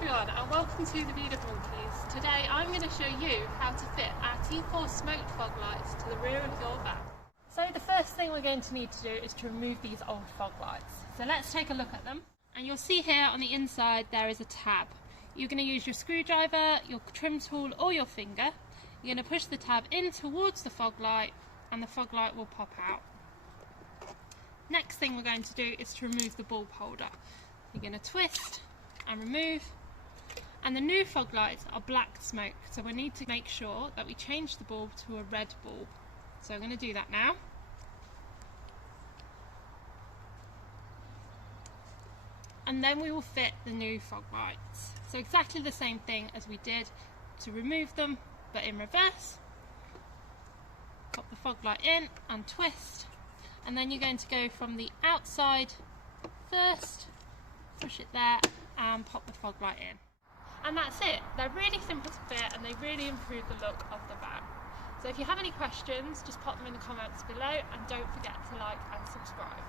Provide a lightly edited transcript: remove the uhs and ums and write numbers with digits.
everyone and welcome to the Bearded Monkeys. Today I'm going to show you how to fit our T4 smoked fog lights to the rear of your van. So the first thing we're going to need to do is to remove these old fog lights. So let's take a look at them. And you'll see here on the inside there is a tab. You're going to use your screwdriver, your trim tool or your finger. You're going to push the tab in towards the fog light and the fog light will pop out. Next thing we're going to do is to remove the bulb holder. You're going to twist and remove, and the new fog lights are black smoke, so we need to make sure that we change the bulb to a red bulb. So I'm going to do that now. And then we will fit the new fog lights. So exactly the same thing as we did to remove them, but in reverse. Pop the fog light in and twist, and then you're going to go from the outside first, push it there and pop the fog light in. And that's it. They're really simple to fit and they really improve the look of the van. So if you have any questions, just pop them in the comments below and don't forget to like and subscribe.